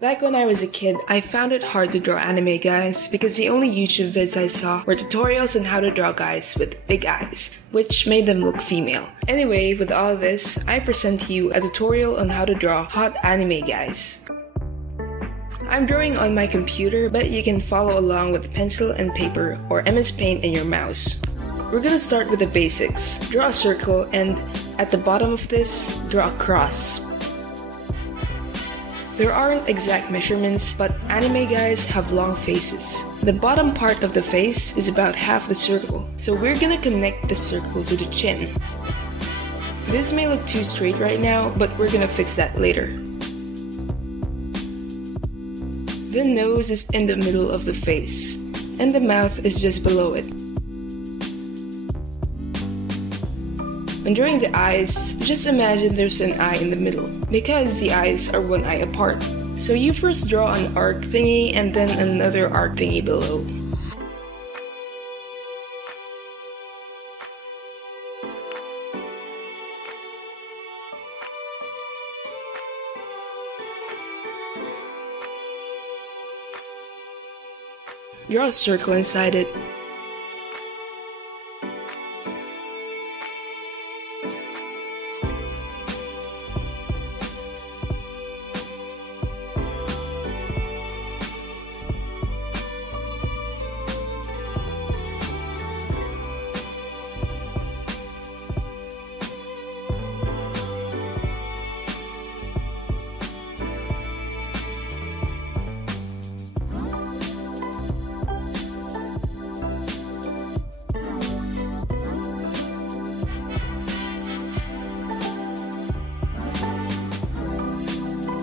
Back when I was a kid, I found it hard to draw anime guys because the only YouTube vids I saw were tutorials on how to draw guys with big eyes, which made them look female. Anyway, with all this, I present to you a tutorial on how to draw hot anime guys. I'm drawing on my computer, but you can follow along with pencil and paper or MS Paint and your mouse. We're gonna start with the basics. Draw a circle and at the bottom of this, draw a cross. There aren't exact measurements, but anime guys have long faces. The bottom part of the face is about half the circle, so we're gonna connect the circle to the chin. This may look too straight right now, but we're gonna fix that later. The nose is in the middle of the face, and the mouth is just below it. When drawing the eyes, just imagine there's an eye in the middle, because the eyes are one eye apart. So you first draw an arc thingy and then another arc thingy below. Draw a circle inside it.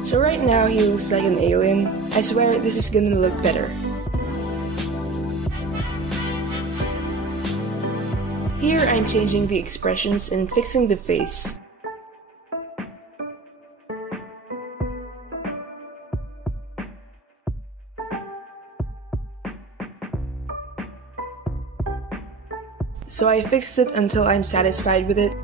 So right now he looks like an alien. I swear this is gonna look better. Here I'm changing the expressions and fixing the face. So I fixed it until I'm satisfied with it.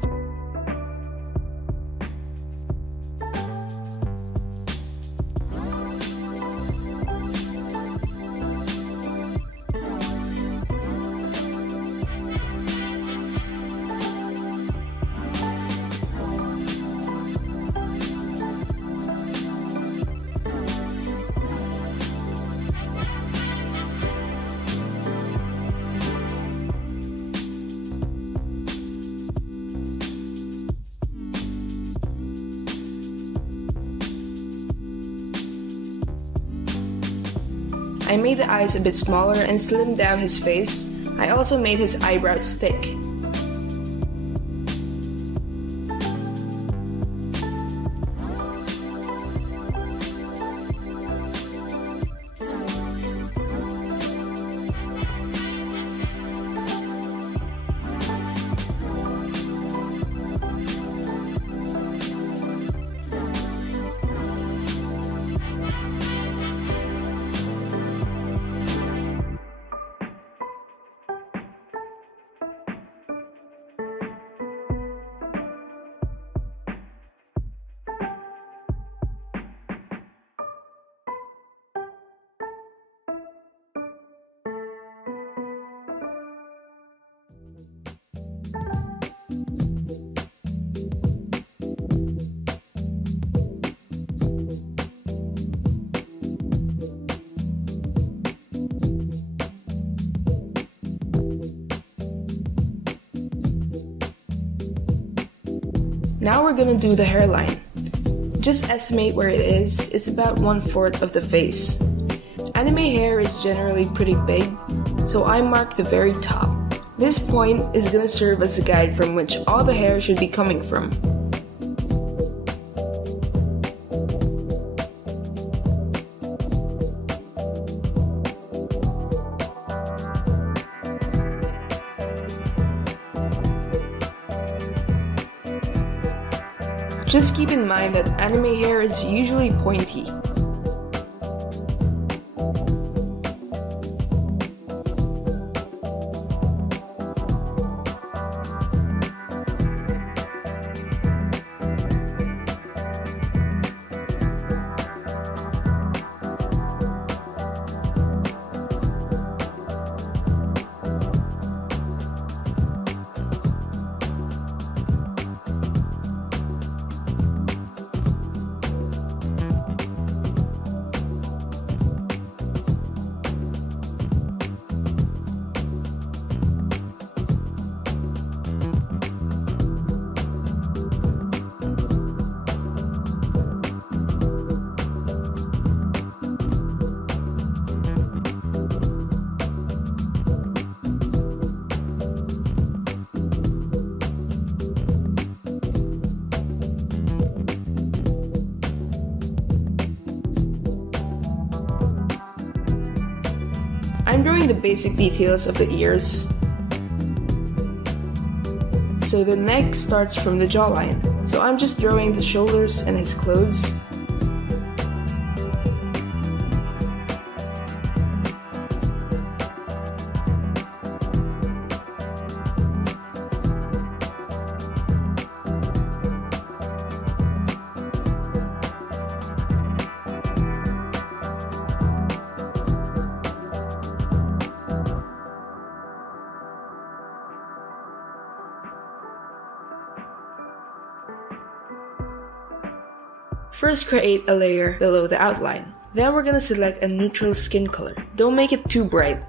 I made the eyes a bit smaller and slimmed down his face. I also made his eyebrows thick. Now we're gonna do the hairline. Just estimate where it is. It's about 1/4 of the face. Anime hair is generally pretty big, so I mark the very top. This point is gonna serve as a guide from which all the hair should be coming from. Just keep in mind that anime hair is usually pointy. I'm drawing the basic details of the ears. So the neck starts from the jawline. So I'm just drawing the shoulders and his clothes. First, create a layer below the outline. Then we're gonna select a neutral skin color. Don't make it too bright.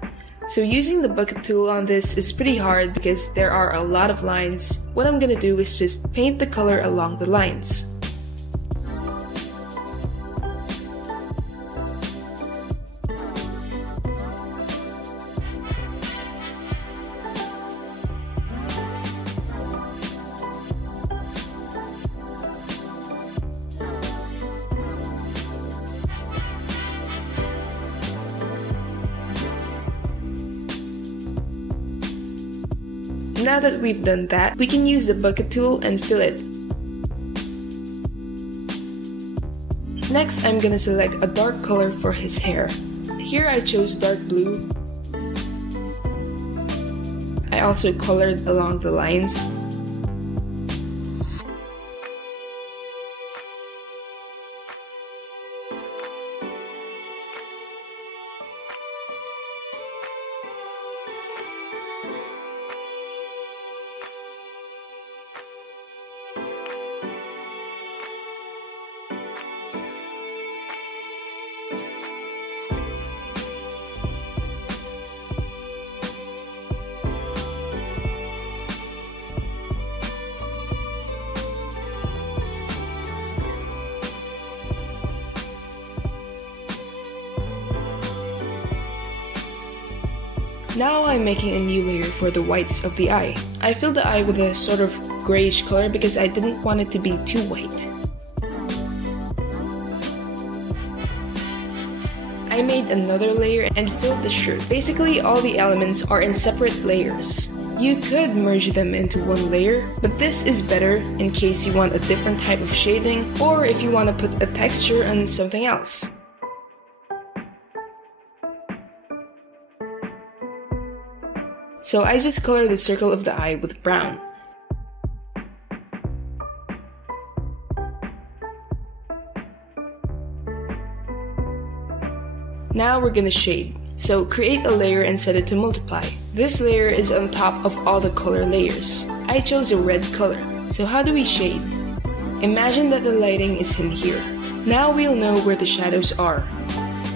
So using the bucket tool on this is pretty hard because there are a lot of lines. What I'm gonna do is just paint the color along the lines. Now that we've done that, we can use the bucket tool and fill it. Next, I'm gonna select a dark color for his hair. Here I chose dark blue. I also colored along the lines. Now I'm making a new layer for the whites of the eye. I filled the eye with a sort of grayish color because I didn't want it to be too white. I made another layer and filled the shirt. Basically, all the elements are in separate layers. You could merge them into one layer, but this is better in case you want a different type of shading or if you want to put a texture on something else. So I just colored the circle of the eye with brown. Now we're gonna shade. So create a layer and set it to multiply. This layer is on top of all the color layers. I chose a red color. So how do we shade? Imagine that the lighting is in here. Now we'll know where the shadows are.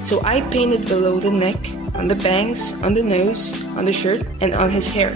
So I painted below the neck, on the bangs, on the nose, on the shirt, and on his hair.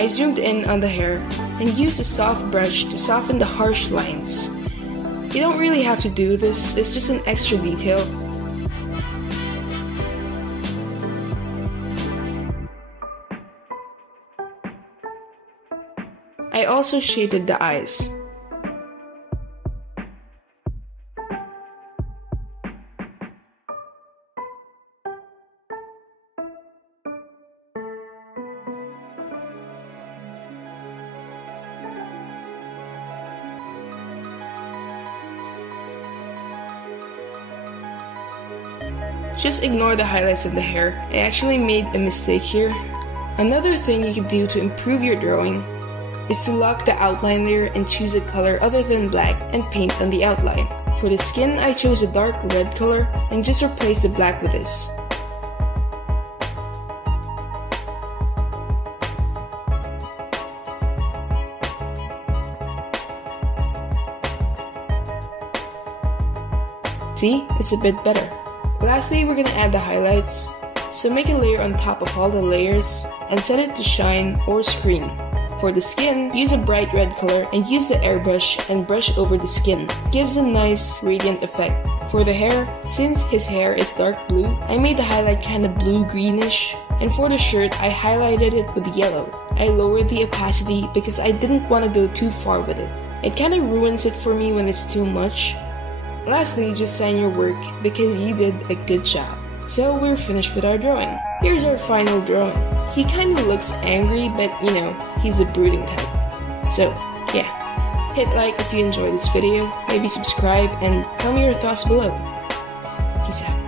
I zoomed in on the hair and used a soft brush to soften the harsh lines. You don't really have to do this, it's just an extra detail. I also shaded the eyes. Just ignore the highlights of the hair. I actually made a mistake here. Another thing you can do to improve your drawing is to lock the outline layer and choose a color other than black and paint on the outline. For the skin, I chose a dark red color and just replaced the black with this. See, it's a bit better. Lastly, we're gonna add the highlights. So make a layer on top of all the layers and set it to shine or screen. For the skin, use a bright red color and use the airbrush and brush over the skin. Gives a nice radiant effect. For the hair, since his hair is dark blue, I made the highlight kinda blue-greenish. And for the shirt, I highlighted it with yellow. I lowered the opacity because I didn't want to go too far with it. It kinda ruins it for me when it's too much. Lastly, just sign your work because you did a good job. So we're finished with our drawing. Here's our final drawing. He kinda looks angry, but you know, he's a brooding type. So, yeah. Hit like if you enjoyed this video, maybe subscribe, and tell me your thoughts below. Peace out.